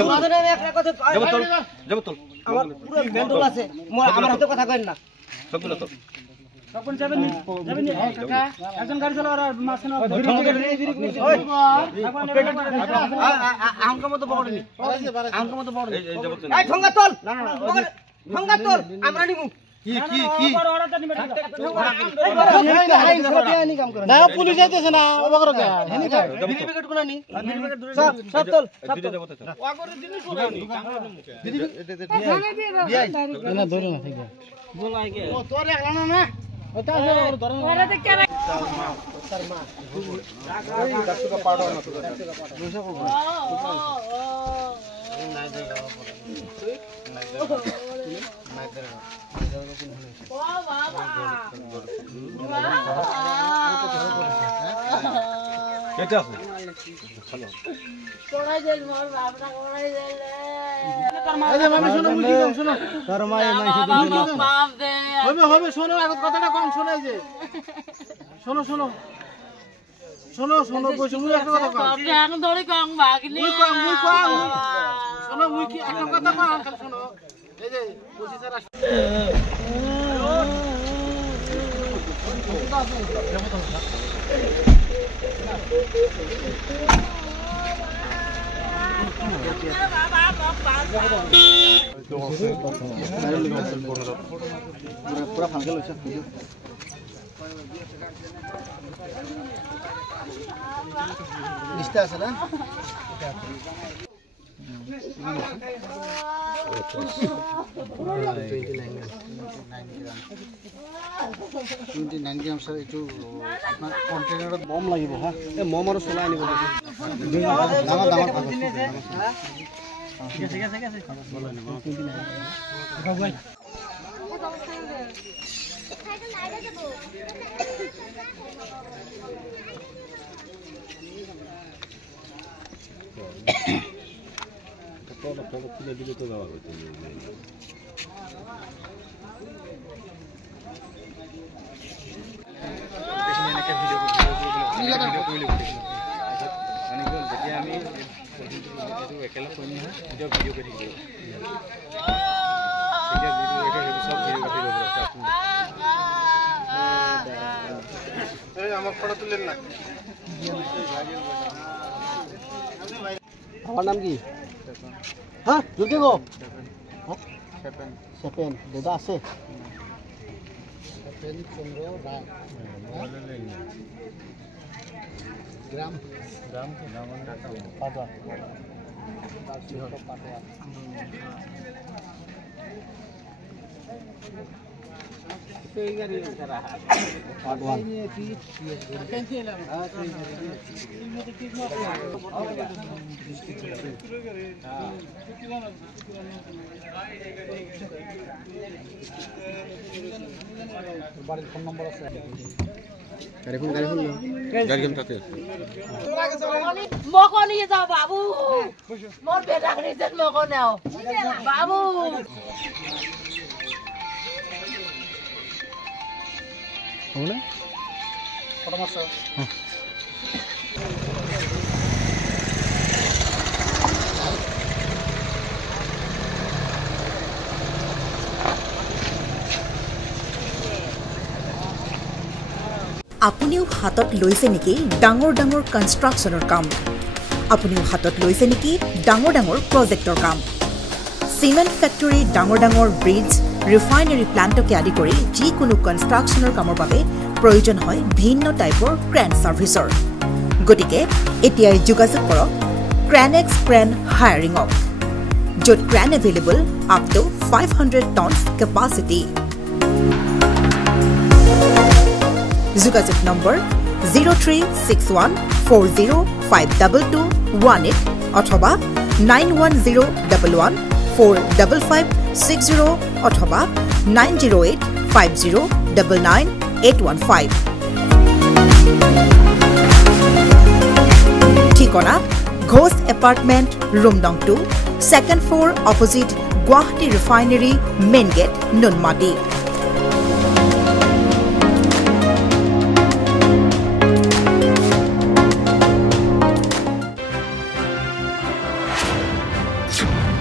তোমাদের আমি একটা কথা যাব তো আমার পুরো মেন্টাল আছে আমার হাতে কথা কইন না সবগুলো তো সবন যাবেন কাকা একজন গাড়ি চালাও আর মাঝখানে আমকা মতো বড় নি আমকা মতো বড় এই যাব তো এই ঠঙ্গা তোল না না ঠঙ্গা তোল আমরা নিমু কি না পুলিশ আইতেছে না ওবাগর কে হেনি খায় বিড়ি প্যাকেট কোনা নি বিড়ি প্যাকেট দূরে সব তোল সব যাব তো ওয়াগরে জিনিস কোনানি বিড়ি না ধরে না ঠিক আছে বলাই কে ও তোর একলা না ওটা আছে ধরে না ওরে দেখ কে তার মা ওই 100 টাকা পাড়ো না তো 100 টাকা পাড়ো 200 টাকা নাই দেগা নাই দেগা নাই দেগা ও বাবা কেটে আছে চলো কোড়াই দেন মোর বাপটা কোড়াই দেলে এই যে মামি শুনো মুই কি কম শুনো তোর মা এই মাইছে দিন বাপ দে হবে শোনো আগত কথাটা কম শোনাই যে শোনো শোনো শোনো শোনো কইছো মুই একটা কথা কম জ্ঞান ধরে কম ভাগনি মুই কম শোনো মুই কি একটা কথা কম আঙ্কেল শোনো এই যে কোশি স্যার पूरा फांके लइछ लिस्ट আছে না $29 গ্রাম স্যার একটু আপনার কন্টেইনারত বম লাগিব হ্যাঁ এ মম আর চলাই আনিব দামা দামা ঠিক আছে ঠিক আছে বলো না 29 ভাই todo কিনে দিলে তো যাওয়া হতো আমি একেলা কই না ভিডিও করে দিব ঠিক আছে ভিডিও সব ভিডিও করে দিব এই আমার ফটো তুলেন না আমার নাম কি হ্যাঁ জলদি গো সেপেন দাদা আছে সেপেন 15 রাত গ্রাম গ্রাম কি নাম পাটা পাটা এই গাড়ি করা পাটওয়ান কি ক্যান্সেল হ্যাঁ ঠিক বাড়ির ফোন নম্বর আছে গাড়ি ফোন গাড়ি তাতে মকো নিয়ে যাও বাবু মোর বেটা নিয়ে মকো নাও বাবু হলো ফটো মারছ হ্যাঁ আপুনিও হাতত লৈছে নেকি ডাঙৰ ডাঙৰ কনষ্ট্ৰাকচনৰ কাম আপুনিও হাতত লৈছে নেকি ডাঙৰ ডাঙৰ প্ৰজেক্টৰ কাম সিমেন্ট ফ্যাক্টৰী ডাঙৰ ডাঙৰ ব্ৰিজ ৰিফাইনাৰী প্লান্টকে আদি কৰি যিকোনো কনষ্ট্ৰাকচনৰ কামৰ বাবে প্ৰয়োজন হয় ভিন্ন টাইপৰ ক্ৰেন সাৰ্ভিসৰ গতিকে এতিয়াই যোগাযোগ কৰক ক্ৰেনেক্স ক্ৰেন হায়াৰিংক য'ত crane available up to 500 tons capacity যোগাযোগ নম্বৰ 0361405218 অথবা 9101145560 অথবা 9085099815 ঠিকনা ঘোষ এপাৰ্টমেণ্ট ৰুম নং 2 second floor opposite Guwahati refinery main gate Noonmati ব্ৰিজ